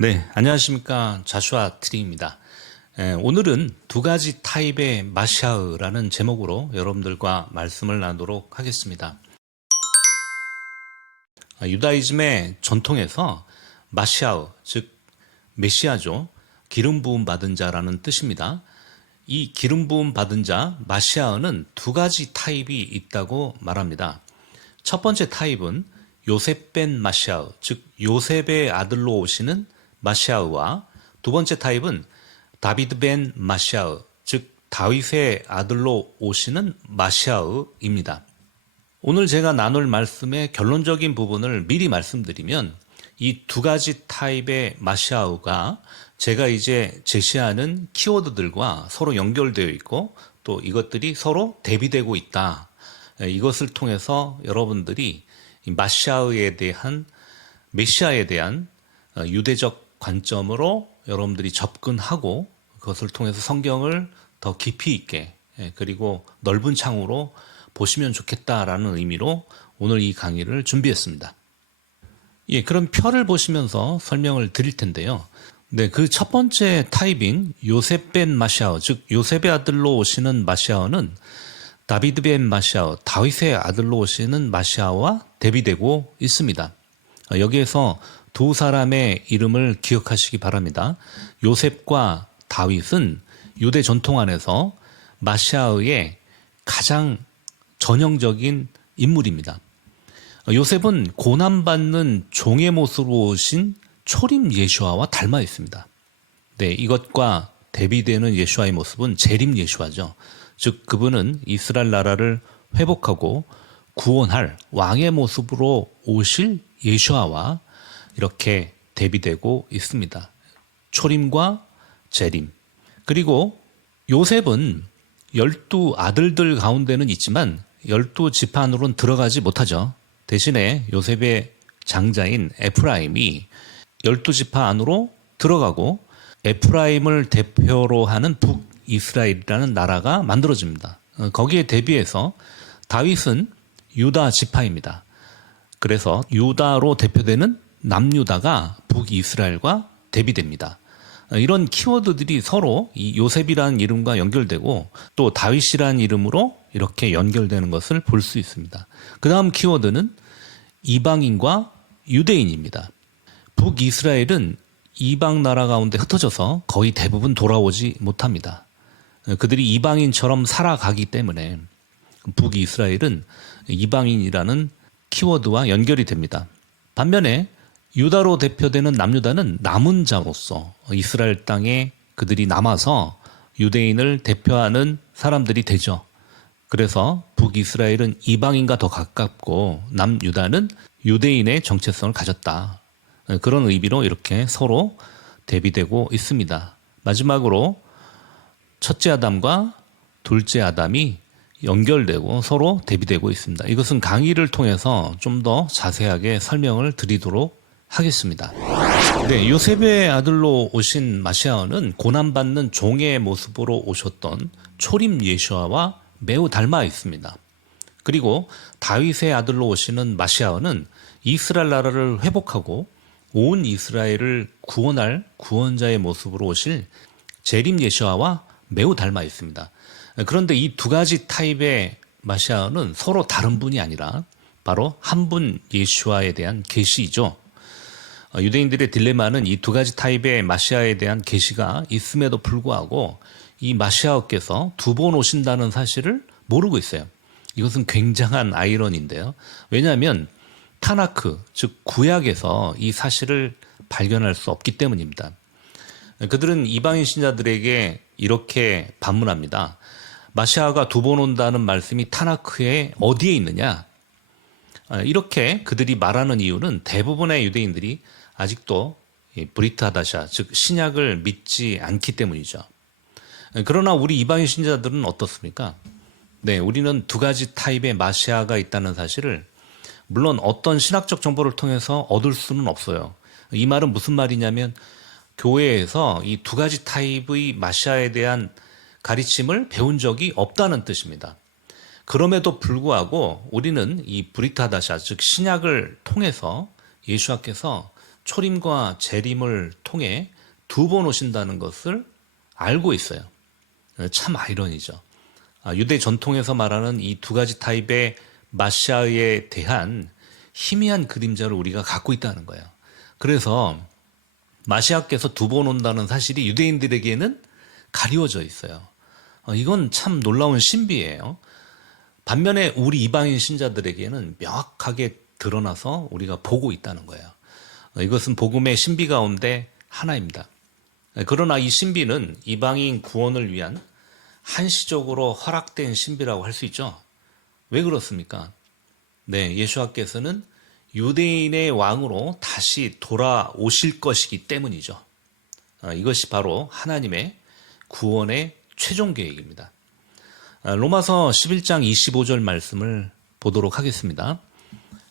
네, 안녕하십니까. 자슈아 트리입니다. 오늘은 두 가지 타입의 마샤흐라는 제목으로 여러분들과 말씀을 나누도록 하겠습니다. 유다이즘의 전통에서 마샤흐, 즉 메시아죠. 기름 부음 받은 자라는 뜻입니다. 이 기름 부음 받은 자 마샤흐는 두 가지 타입이 있다고 말합니다. 첫 번째 타입은 요셉 벤 마샤흐, 즉 요셉의 아들로 오시는 마샤흐와 두 번째 타입은 다비드 벤 마샤흐, 즉 다윗의 아들로 오시는 마샤흐입니다. 오늘 제가 나눌 말씀의 결론적인 부분을 미리 말씀드리면 이 두 가지 타입의 마샤흐가 제가 이제 제시하는 키워드들과 서로 연결되어 있고 또 이것들이 서로 대비되고 있다. 이것을 통해서 여러분들이 마샤흐에 대한 메시아에 대한 유대적 관점으로 여러분들이 접근하고 그것을 통해서 성경을 더 깊이 있게 그리고 넓은 창으로 보시면 좋겠다라는 의미로 오늘 이 강의를 준비했습니다. 예, 그럼 표를 보시면서 설명을 드릴 텐데요. 네, 그 첫 번째 타입인 요셉 벤 마샤흐, 즉 요셉의 아들로 오시는 마샤흐는 다비드 벤 마샤흐, 다윗의 아들로 오시는 마샤흐와 대비되고 있습니다. 여기에서 두 사람의 이름을 기억하시기 바랍니다. 요셉과 다윗은 유대 전통 안에서 마샤흐의 가장 전형적인 인물입니다. 요셉은 고난받는 종의 모습으로 오신 초림 예수아와 닮아 있습니다. 네, 이것과 대비되는 예수아의 모습은 재림 예수아죠. 즉 그분은 이스라엘 나라를 회복하고 구원할 왕의 모습으로 오실 예수아와 이렇게 대비되고 있습니다. 초림과 재림. 그리고 요셉은 12 아들들 가운데는 있지만 12지파 안으로는 들어가지 못하죠. 대신에 요셉의 장자인 에프라임이 12지파 안으로 들어가고 에프라임을 대표로 하는 북이스라엘이라는 나라가 만들어집니다. 거기에 대비해서 다윗은 유다 지파입니다. 그래서 유다로 대표되는 남유다가 북이스라엘과 대비됩니다. 이런 키워드들이 서로 이 요셉이라는 이름과 연결되고 또 다윗이라는 이름으로 이렇게 연결되는 것을 볼 수 있습니다. 그 다음 키워드는 이방인과 유대인입니다. 북이스라엘은 이방 나라 가운데 흩어져서 거의 대부분 돌아오지 못합니다. 그들이 이방인처럼 살아가기 때문에 북이스라엘은 이방인이라는 키워드와 연결이 됩니다. 반면에 유다로 대표되는 남유다는 남은 자로서 이스라엘 땅에 그들이 남아서 유대인을 대표하는 사람들이 되죠. 그래서 북이스라엘은 이방인과 더 가깝고 남유다는 유대인의 정체성을 가졌다. 그런 의미로 이렇게 서로 대비되고 있습니다. 마지막으로 첫째 아담과 둘째 아담이 연결되고 서로 대비되고 있습니다. 이것은 강의를 통해서 좀 더 자세하게 설명을 드리도록 하겠습니다. 네, 요셉의 아들로 오신 마시아는 고난받는 종의 모습으로 오셨던 초림 예수아와 매우 닮아 있습니다. 그리고 다윗의 아들로 오시는 마시아는 이스라엘 나라를 회복하고 온 이스라엘을 구원할 구원자의 모습으로 오실 재림 예수아와 매우 닮아 있습니다. 그런데 이 두 가지 타입의 마시아는 서로 다른 분이 아니라 바로 한 분 예수아에 대한 계시이죠. 유대인들의 딜레마는 이 두 가지 타입의 마시아에 대한 계시가 있음에도 불구하고 이 마시아께서 두 번 오신다는 사실을 모르고 있어요. 이것은 굉장한 아이러니인데요. 왜냐하면 타나크, 즉 구약에서 이 사실을 발견할 수 없기 때문입니다. 그들은 이방인 신자들에게 이렇게 반문합니다. 마시아가 두 번 온다는 말씀이 타나크에 어디에 있느냐? 이렇게 그들이 말하는 이유는 대부분의 유대인들이 아직도 브리트 하다샤, 즉 신약을 믿지 않기 때문이죠. 그러나 우리 이방인 신자들은 어떻습니까? 네, 우리는 두 가지 타입의 마시아가 있다는 사실을 물론 어떤 신학적 정보를 통해서 얻을 수는 없어요. 이 말은 무슨 말이냐면 교회에서 이 두 가지 타입의 마시아에 대한 가르침을 배운 적이 없다는 뜻입니다. 그럼에도 불구하고 우리는 이 브리트 하다샤, 즉 신약을 통해서 예수님께서 초림과 재림을 통해 두 번 오신다는 것을 알고 있어요. 참 아이러니죠. 유대 전통에서 말하는 이 두 가지 타입의 마시아에 대한 희미한 그림자를 우리가 갖고 있다는 거예요. 그래서 마시아께서 두 번 온다는 사실이 유대인들에게는 가리워져 있어요. 이건 참 놀라운 신비예요. 반면에 우리 이방인 신자들에게는 명확하게 드러나서 우리가 보고 있다는 거예요. 이것은 복음의 신비 가운데 하나입니다. 그러나 이 신비는 이방인 구원을 위한 한시적으로 허락된 신비라고 할 수 있죠. 왜 그렇습니까? 네, 예수와께서는 유대인의 왕으로 다시 돌아오실 것이기 때문이죠. 이것이 바로 하나님의 구원의 최종 계획입니다. 로마서 11장 25절 말씀을 보도록 하겠습니다.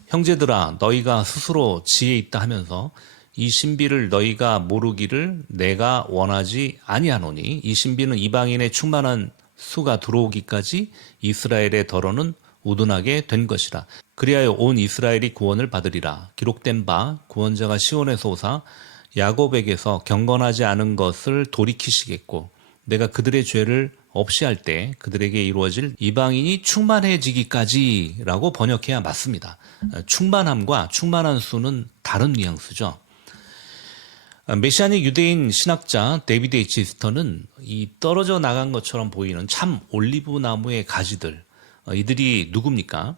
형제들아 너희가 스스로 지혜 있다 하면서 이 신비를 너희가 모르기를 내가 원하지 아니하노니 이 신비는 이방인의 충만한 수가 들어오기까지 이스라엘의 덜어는 우둔하게 된 것이라. 그리하여 온 이스라엘이 구원을 받으리라. 기록된 바 구원자가 시온에서 오사 야곱에게서 경건하지 않은 것을 돌이키시겠고 내가 그들의 죄를 없이 할 때 그들에게 이루어질 이방인이 충만해지기까지라고 번역해야 맞습니다. 충만함과 충만한 수는 다른 뉘앙스죠. 메시아닉 유대인 신학자 데이비드 H. 히스턴은 이 떨어져 나간 것처럼 보이는 참 올리브 나무의 가지들, 이들이 누굽니까?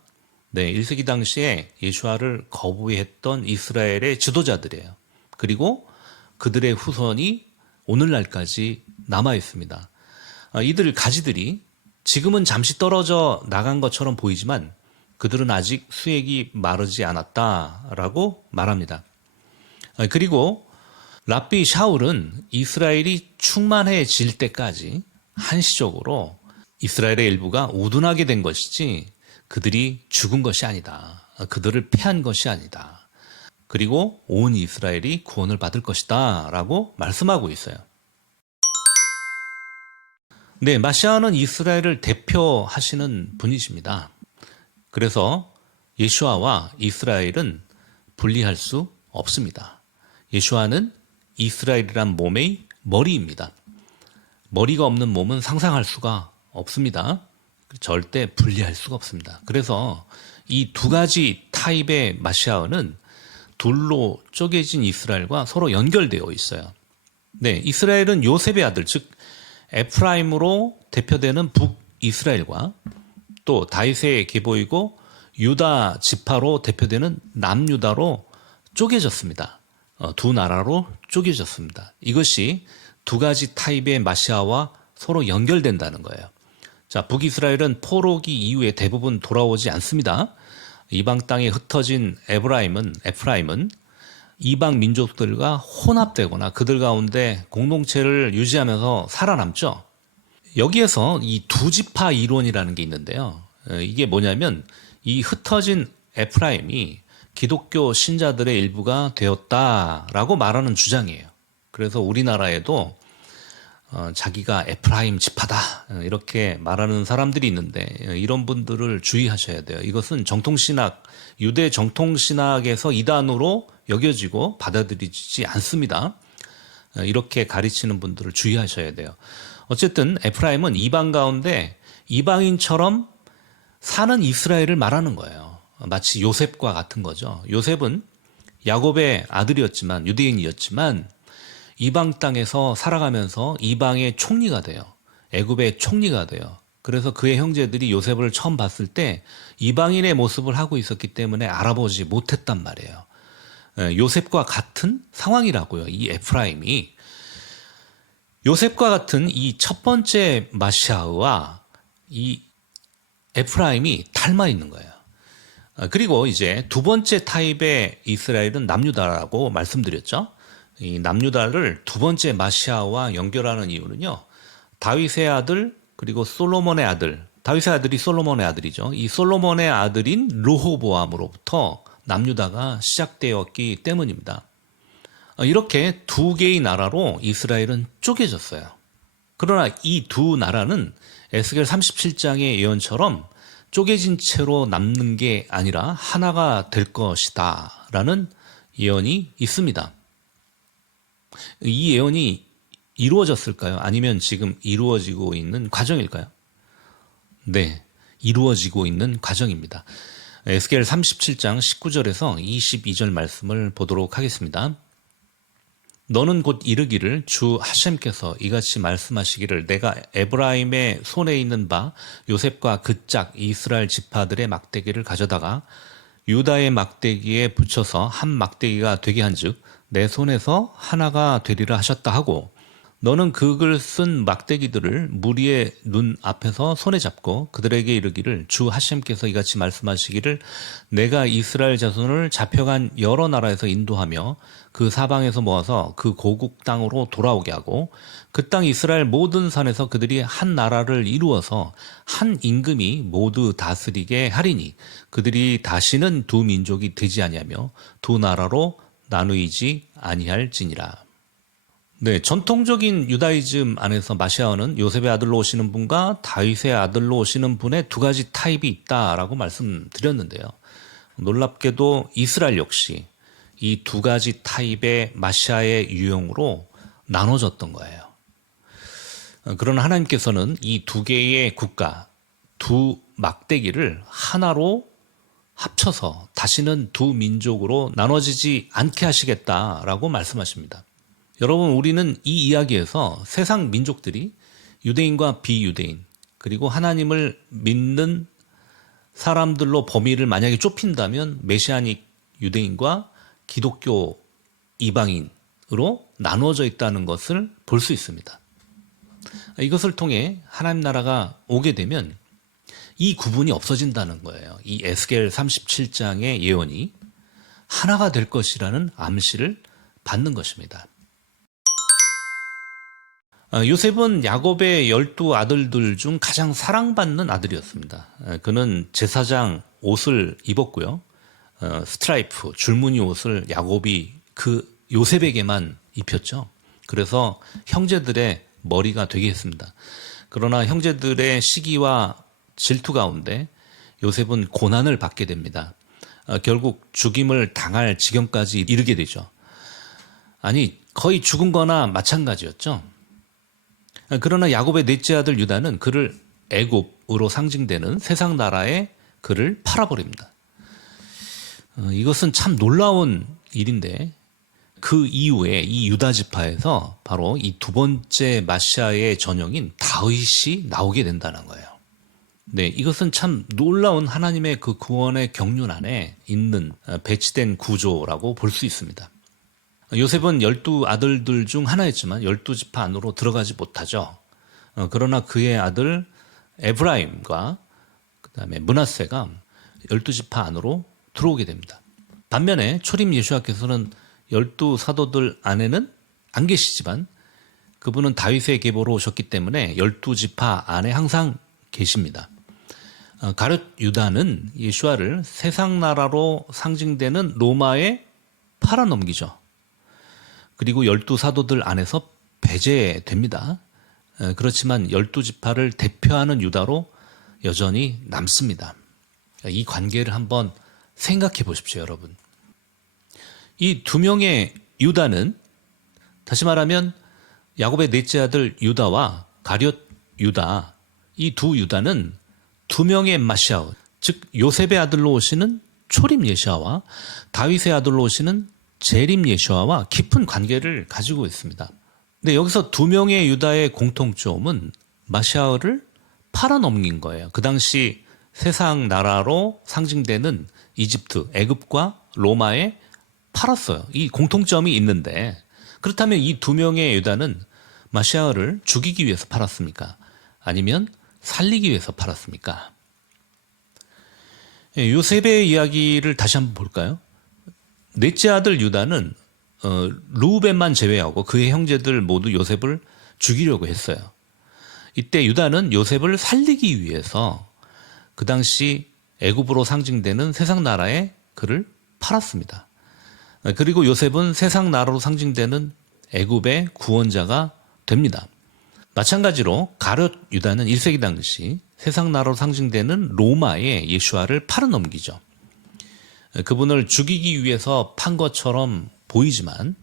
네, 1세기 당시에 예수와를 거부했던 이스라엘의 지도자들이에요. 그리고 그들의 후손이 오늘날까지 남아 있습니다. 이들 가지들이 지금은 잠시 떨어져 나간 것처럼 보이지만 그들은 아직 수액이 마르지 않았다라고 말합니다. 그리고 랍비 샤울은 이스라엘이 충만해질 때까지 한시적으로 이스라엘의 일부가 우둔하게 된 것이지 그들이 죽은 것이 아니다. 그들을 패한 것이 아니다. 그리고 온 이스라엘이 구원을 받을 것이다 라고 말씀하고 있어요. 네, 마시아는 이스라엘을 대표하시는 분이십니다. 그래서 예수아와 이스라엘은 분리할 수 없습니다. 예수아는 이스라엘이란 몸의 머리입니다. 머리가 없는 몸은 상상할 수가 없습니다. 절대 분리할 수가 없습니다. 그래서 이 두 가지 타입의 마시아는 둘로 쪼개진 이스라엘과 서로 연결되어 있어요. 네, 이스라엘은 요셉의 아들, 즉 에프라임으로 대표되는 북이스라엘과 또 다윗의 계보이고 유다 지파로 대표되는 남유다로 쪼개졌습니다. 두 나라로 쪼개졌습니다. 이것이 두 가지 타입의 마시아와 서로 연결된다는 거예요. 자, 북이스라엘은 포로기 이후에 대부분 돌아오지 않습니다. 이방 땅에 흩어진 에프라임은 이방 민족들과 혼합되거나 그들 가운데 공동체를 유지하면서 살아남죠. 여기에서 이 두 지파 이론이라는 게 있는데요. 이게 뭐냐면 이 흩어진 에프라임이 기독교 신자들의 일부가 되었다라고 말하는 주장이에요. 그래서 우리나라에도 자기가 에프라임 지파다 이렇게 말하는 사람들이 있는데 이런 분들을 주의하셔야 돼요. 이것은 정통신학, 유대 정통신학에서 이단으로 여겨지고 받아들이지 않습니다. 이렇게 가르치는 분들을 주의하셔야 돼요. 어쨌든 에프라임은 이방 가운데 이방인처럼 사는 이스라엘을 말하는 거예요. 마치 요셉과 같은 거죠. 요셉은 야곱의 아들이었지만 유대인이었지만 이방 땅에서 살아가면서 이방의 총리가 돼요. 애굽의 총리가 돼요. 그래서 그의 형제들이 요셉을 처음 봤을 때 이방인의 모습을 하고 있었기 때문에 알아보지 못했단 말이에요. 요셉과 같은 상황이라고요. 이 에프라임이. 요셉과 같은 이 첫 번째 마시아와 이 에프라임이 닮아 있는 거예요. 그리고 이제 두 번째 타입의 이스라엘은 남유다라고 말씀드렸죠. 이 남유다를 두 번째 마시아와 연결하는 이유는요. 다윗의 아들 그리고 솔로몬의 아들, 다윗의 아들이 솔로몬의 아들이죠. 이 솔로몬의 아들인 르호보암으로부터 남유다가 시작되었기 때문입니다. 이렇게 두 개의 나라로 이스라엘은 쪼개졌어요. 그러나 이 두 나라는 에스겔 37장의 예언처럼 쪼개진 채로 남는 게 아니라 하나가 될 것이다 라는 예언이 있습니다. 이 예언이 이루어졌을까요? 아니면 지금 이루어지고 있는 과정일까요? 네, 이루어지고 있는 과정입니다. 에스겔 37장 19절에서 22절 말씀을 보도록 하겠습니다. 너는 곧 이르기를 주 하셴께서 이같이 말씀하시기를 내가 에브라임의 손에 있는 바 요셉과 그 짝 이스라엘 지파들의 막대기를 가져다가 유다의 막대기에 붙여서 한 막대기가 되게 한즉 내 손에서 하나가 되리라 하셨다 하고 너는 그 글 쓴 막대기들을 무리의 눈 앞에서 손에 잡고 그들에게 이르기를 주 하셴께서 이같이 말씀하시기를 내가 이스라엘 자손을 잡혀간 여러 나라에서 인도하며 그 사방에서 모아서 그 고국 땅으로 돌아오게 하고 그 땅 이스라엘 모든 산에서 그들이 한 나라를 이루어서 한 임금이 모두 다스리게 하리니 그들이 다시는 두 민족이 되지 아니하며 두 나라로 나누이지 아니할지니라. 네, 전통적인 유다이즘 안에서 마시아어는 요셉의 아들로 오시는 분과 다윗의 아들로 오시는 분의 두 가지 타입이 있다라고 말씀드렸는데요. 놀랍게도 이스라엘 역시 이 두 가지 타입의 마시아의 유형으로 나눠졌던 거예요. 그러나 하나님께서는 이 두 개의 국가, 두 막대기를 하나로 합쳐서 다시는 두 민족으로 나눠지지 않게 하시겠다라고 말씀하십니다. 여러분, 우리는 이 이야기에서 세상 민족들이 유대인과 비유대인 그리고 하나님을 믿는 사람들로 범위를 만약에 좁힌다면 메시아닉 유대인과 기독교 이방인으로 나누어져 있다는 것을 볼 수 있습니다. 이것을 통해 하나님 나라가 오게 되면 이 구분이 없어진다는 거예요. 이 에스겔 37장의 예언이 하나가 될 것이라는 암시를 받는 것입니다. 요셉은 야곱의 12 아들들 중 가장 사랑받는 아들이었습니다. 그는 제사장 옷을 입었고요. 스트라이프, 줄무늬 옷을 야곱이 그 요셉에게만 입혔죠. 그래서 형제들의 머리가 되게 했습니다. 그러나 형제들의 시기와 질투 가운데 요셉은 고난을 받게 됩니다. 결국 죽임을 당할 지경까지 이르게 되죠. 아니, 거의 죽은 거나 마찬가지였죠. 그러나 야곱의 넷째 아들 유다는 그를 애굽으로 상징되는 세상 나라에 그를 팔아버립니다. 이것은 참 놀라운 일인데 그 이후에 이 유다 지파에서 바로 이 두 번째 마시아의 전형인 다윗이 나오게 된다는 거예요. 네, 이것은 참 놀라운 하나님의 그 구원의 경륜 안에 있는 배치된 구조라고 볼 수 있습니다. 요셉은 12 아들들 중 하나였지만 12지파 안으로 들어가지 못하죠. 그러나 그의 아들 에브라임과 그다음에 므낫세가 12지파 안으로 들어오게 됩니다. 반면에 초림 예수와께서는 12 사도들 안에는 안 계시지만 그분은 다윗의 계보로 오셨기 때문에 12지파 안에 항상 계십니다. 가룟 유다는 예수와를 세상 나라로 상징되는 로마에 팔아넘기죠. 그리고 12 사도들 안에서 배제됩니다. 그렇지만 12지파를 대표하는 유다로 여전히 남습니다. 이 관계를 한번 생각해 보십시오, 여러분. 이 두 명의 유다는 다시 말하면 야곱의 넷째 아들 유다와 가룟 유다, 이 두 유다는 두 명의 마시아, 즉 요셉의 아들로 오시는 초림 예시아와 다윗의 아들로 오시는 재림 예시아와 깊은 관계를 가지고 있습니다. 근데 여기서 두 명의 유다의 공통점은 마시아를 팔아넘긴 거예요. 그 당시 세상 나라로 상징되는 이집트, 애굽과 로마에 팔았어요. 이 공통점이 있는데 그렇다면 이 두 명의 유다는 마시아를 죽이기 위해서 팔았습니까? 아니면 살리기 위해서 팔았습니까? 요셉의 이야기를 다시 한번 볼까요? 넷째 아들 유다는 르우벤만 제외하고 그의 형제들 모두 요셉을 죽이려고 했어요. 이때 유다는 요셉을 살리기 위해서 그 당시 애굽으로 상징되는 세상 나라에 그를 팔았습니다. 그리고 요셉은 세상 나라로 상징되는 애굽의 구원자가 됩니다. 마찬가지로 가룟 유다는 1세기 당시 세상 나라로 상징되는 로마에 예수와를 팔아넘기죠. 그분을 죽이기 위해서 판 것처럼 보이지만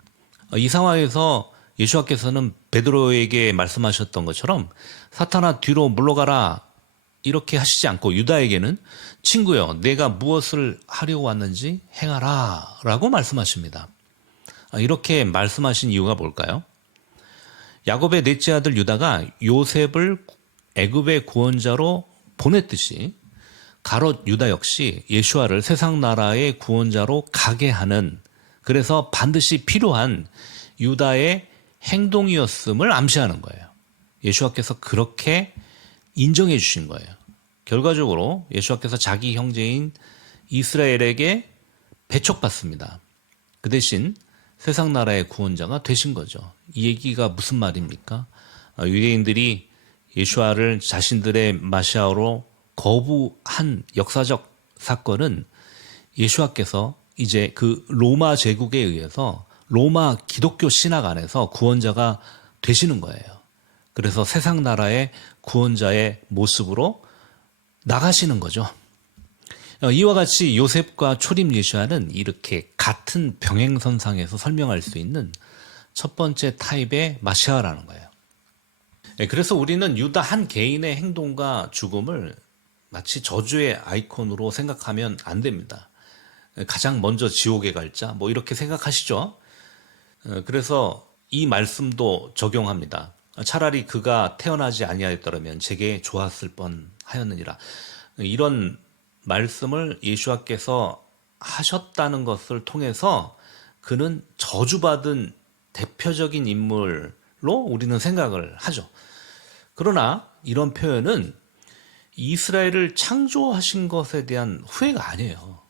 이 상황에서 예수와께서는 베드로에게 말씀하셨던 것처럼 사탄아 뒤로 물러가라 이렇게 하시지 않고 유다에게는 친구여 내가 무엇을 하려고 왔는지 행하라 라고 말씀하십니다. 이렇게 말씀하신 이유가 뭘까요? 야곱의 넷째 아들 유다가 요셉을 애굽의 구원자로 보냈듯이 가롯 유다 역시 예수와를 세상 나라의 구원자로 가게 하는, 그래서 반드시 필요한 유다의 행동이었음을 암시하는 거예요. 예수와께서 그렇게 인정해 주신 거예요. 결과적으로 예수와께서 자기 형제인 이스라엘에게 배척받습니다. 그 대신 세상 나라의 구원자가 되신 거죠. 이 얘기가 무슨 말입니까? 유대인들이 예수와를 자신들의 마시아로 거부한 역사적 사건은 예수와께서 이제 그 로마 제국에 의해서 로마 기독교 신학 안에서 구원자가 되시는 거예요. 그래서 세상 나라의 구원자의 모습으로 나가시는 거죠. 이와 같이 요셉과 초림 예수와는 이렇게 같은 병행선상에서 설명할 수 있는 첫 번째 타입의 마시아라는 거예요. 그래서 우리는 유다 한 개인의 행동과 죽음을 마치 저주의 아이콘으로 생각하면 안 됩니다. 가장 먼저 지옥에 갈 자, 뭐 이렇게 생각하시죠? 그래서 이 말씀도 적용합니다. 차라리 그가 태어나지 아니하였더라면 제게 좋았을 뻔하였느니라. 이런 말씀을 예수와께서 하셨다는 것을 통해서 그는 저주받은 대표적인 인물로 우리는 생각을 하죠. 그러나 이런 표현은 이스라엘을 창조하신 것에 대한 후회가 아니에요.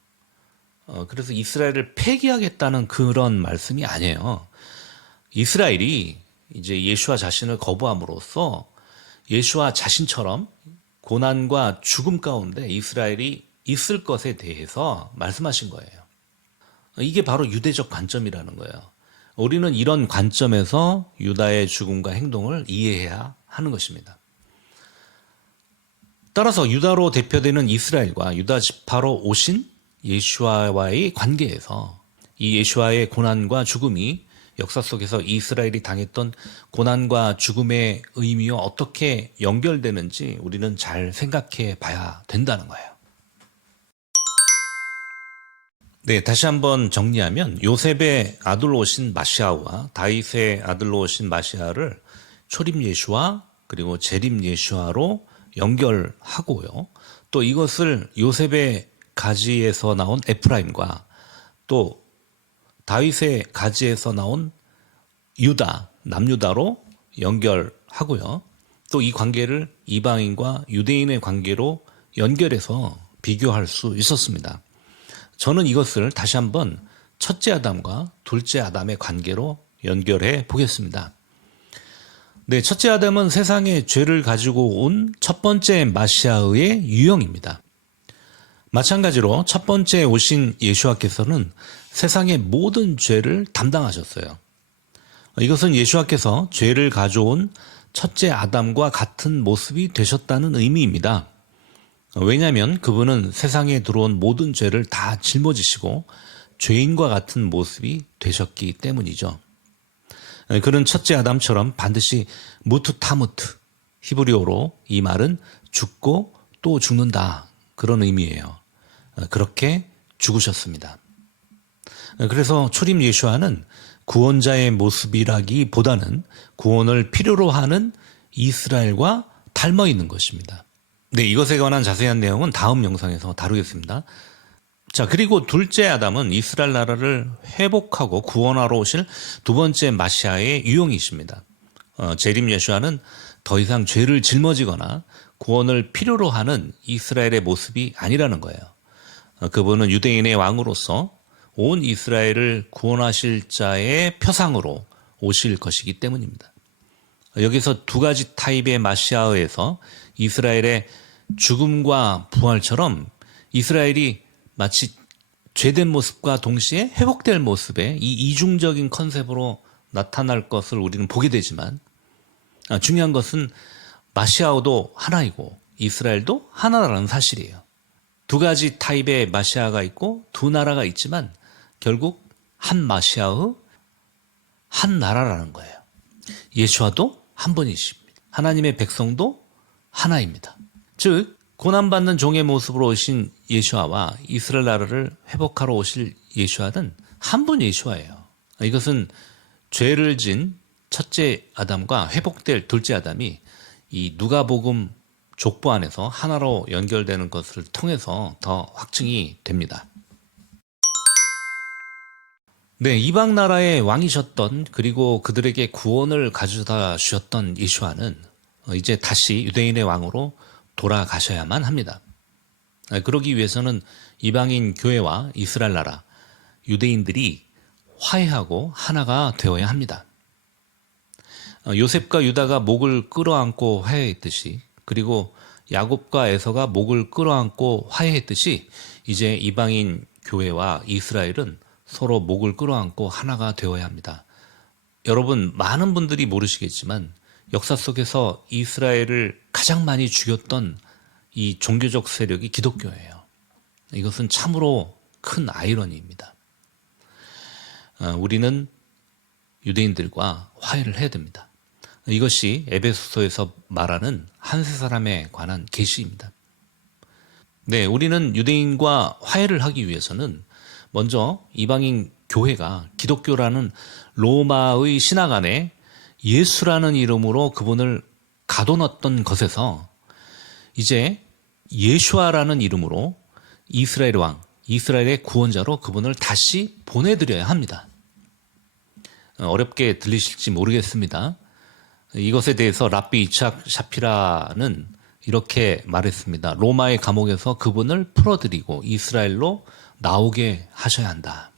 그래서 이스라엘을 폐기하겠다는 그런 말씀이 아니에요. 이스라엘이 이제 예수와 자신을 거부함으로써 예수와 자신처럼 고난과 죽음 가운데 이스라엘이 있을 것에 대해서 말씀하신 거예요. 이게 바로 유대적 관점이라는 거예요. 우리는 이런 관점에서 유다의 죽음과 행동을 이해해야 하는 것입니다. 따라서 유다로 대표되는 이스라엘과 유다 지파로 오신 예수와의 관계에서 이 예수와의 고난과 죽음이 역사 속에서 이스라엘이 당했던 고난과 죽음의 의미와 어떻게 연결되는지 우리는 잘 생각해 봐야 된다는 거예요. 네, 다시 한번 정리하면 요셉의 아들로 오신 마시아와 다윗의 아들로 오신 마시아를 초림 예수와 그리고 재림 예수와로 연결하고요. 또 이것을 요셉의 가지에서 나온 에프라임과 또 다윗의 가지에서 나온 유다, 남유다로 연결하고요. 또 이 관계를 이방인과 유대인의 관계로 연결해서 비교할 수 있었습니다. 저는 이것을 다시 한번 첫째 아담과 둘째 아담의 관계로 연결해 보겠습니다. 네, 첫째 아담은 세상에 죄를 가지고 온 첫 번째 마시아의 유형입니다. 마찬가지로 첫 번째 오신 예수와께서는 세상의 모든 죄를 담당하셨어요. 이것은 예수와께서 죄를 가져온 첫째 아담과 같은 모습이 되셨다는 의미입니다. 왜냐하면 그분은 세상에 들어온 모든 죄를 다 짊어지시고 죄인과 같은 모습이 되셨기 때문이죠. 그는 첫째 아담처럼 반드시 무투타무트, 히브리어로 이 말은 죽고 또 죽는다, 그런 의미예요. 그렇게 죽으셨습니다. 그래서 초림 예수와는 구원자의 모습이라기보다는 구원을 필요로 하는 이스라엘과 닮아 있는 것입니다. 네, 이것에 관한 자세한 내용은 다음 영상에서 다루겠습니다. 자, 그리고 둘째 아담은 이스라엘 나라를 회복하고 구원하러 오실 두 번째 마시아의 유형이십니다. 재림 예수와는 더 이상 죄를 짊어지거나 구원을 필요로 하는 이스라엘의 모습이 아니라는 거예요. 그분은 유대인의 왕으로서 온 이스라엘을 구원하실 자의 표상으로 오실 것이기 때문입니다. 여기서 두 가지 타입의 마시아에서 이스라엘의 죽음과 부활처럼 이스라엘이 마치 죄된 모습과 동시에 회복될 모습의 이 이중적인 컨셉으로 나타날 것을 우리는 보게 되지만 중요한 것은 마시아도 하나이고 이스라엘도 하나라는 사실이에요. 두 가지 타입의 마시아가 있고 두 나라가 있지만 결국 한 마시아의 한 나라라는 거예요. 예수와도 한 분이십니다. 하나님의 백성도 하나입니다. 즉 고난받는 종의 모습으로 오신 예수아와 이스라엘 나라를 회복하러 오실 예수아는 한 분 예수아예요. 이것은 죄를 진 첫째 아담과 회복될 둘째 아담이 이 누가복음 족보 안에서 하나로 연결되는 것을 통해서 더 확증이 됩니다. 네, 이방 나라의 왕이셨던 그리고 그들에게 구원을 가져다 주셨던 예수아는 이제 다시 유대인의 왕으로 돌아가셔야만 합니다. 그러기 위해서는 이방인 교회와 이스라엘 나라, 유대인들이 화해하고 하나가 되어야 합니다. 요셉과 유다가 목을 끌어안고 화해했듯이, 그리고 야곱과 에서가 목을 끌어안고 화해했듯이 이제 이방인 교회와 이스라엘은 서로 목을 끌어안고 하나가 되어야 합니다. 여러분, 많은 분들이 모르시겠지만 역사 속에서 이스라엘을 가장 많이 죽였던 이 종교적 세력이 기독교예요. 이것은 참으로 큰 아이러니입니다. 우리는 유대인들과 화해를 해야 됩니다. 이것이 에베소서에서 말하는 한세 사람에 관한 계시입니다. 네, 우리는 유대인과 화해를 하기 위해서는 먼저 이방인 교회가 기독교라는 로마의 신학 안에 예수라는 이름으로 그분을 가둬놨던 것에서 이제 예수아라는 이름으로 이스라엘 왕, 이스라엘의 구원자로 그분을 다시 보내드려야 합니다. 어렵게 들리실지 모르겠습니다. 이것에 대해서 랍비 이착 샤피라는 이렇게 말했습니다. 로마의 감옥에서 그분을 풀어드리고 이스라엘로 나오게 하셔야 한다.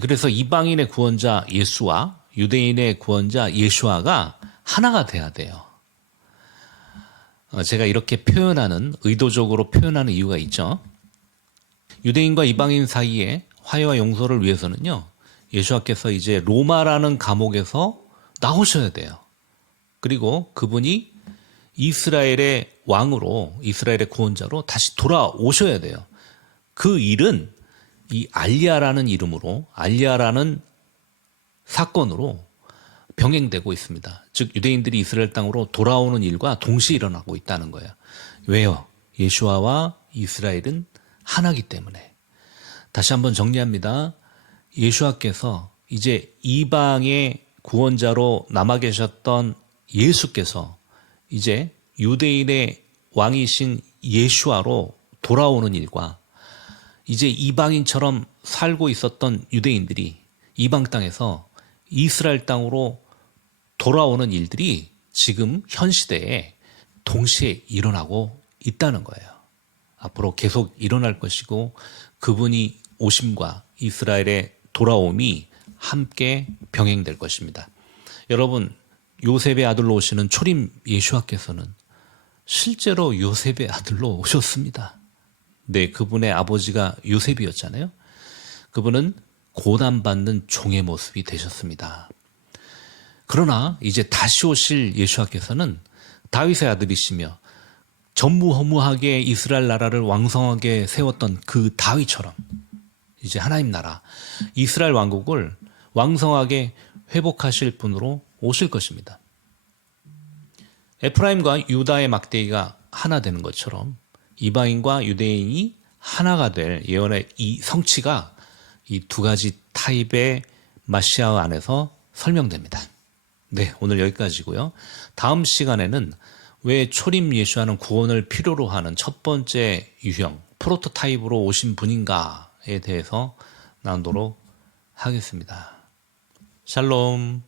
그래서 이방인의 구원자 예수와 유대인의 구원자 예수아가 하나가 돼야 돼요. 제가 이렇게 표현하는, 의도적으로 표현하는 이유가 있죠. 유대인과 이방인 사이에 화해와 용서를 위해서는요, 예수아께서 이제 로마라는 감옥에서 나오셔야 돼요. 그리고 그분이 이스라엘의 왕으로, 이스라엘의 구원자로 다시 돌아오셔야 돼요. 그 일은 이 알리야라는 이름으로, 알리야라는 사건으로 병행되고 있습니다. 즉 유대인들이 이스라엘 땅으로 돌아오는 일과 동시에 일어나고 있다는 거예요. 왜요? 예수아와 이스라엘은 하나이기 때문에. 다시 한번 정리합니다. 예수아께서 이제 이방의 구원자로 남아 계셨던 예수께서 이제 유대인의 왕이신 예수아로 돌아오는 일과 이제 이방인처럼 살고 있었던 유대인들이 이방 땅에서 이스라엘 땅으로 돌아오는 일들이 지금 현 시대에 동시에 일어나고 있다는 거예요. 앞으로 계속 일어날 것이고 그분이 오심과 이스라엘의 돌아옴이 함께 병행될 것입니다. 여러분, 요셉의 아들로 오시는 초림 예수아께서는 실제로 요셉의 아들로 오셨습니다. 네, 그분의 아버지가 요셉이었잖아요. 그분은 고난받는 종의 모습이 되셨습니다. 그러나 이제 다시 오실 예수아께서는 다윗의 아들이시며 전무후무하게 이스라엘 나라를 왕성하게 세웠던 그 다윗처럼 이제 하나님 나라, 이스라엘 왕국을 왕성하게 회복하실 분으로 오실 것입니다. 에프라임과 유다의 막대기가 하나 되는 것처럼 이방인과 유대인이 하나가 될 예언의 이 성취가 이 두 가지 타입의 마시아 안에서 설명됩니다. 네, 오늘 여기까지고요. 다음 시간에는 왜 초림 예수와는 구원을 필요로 하는 첫 번째 유형, 프로토타입으로 오신 분인가에 대해서 나누도록 하겠습니다. 샬롬.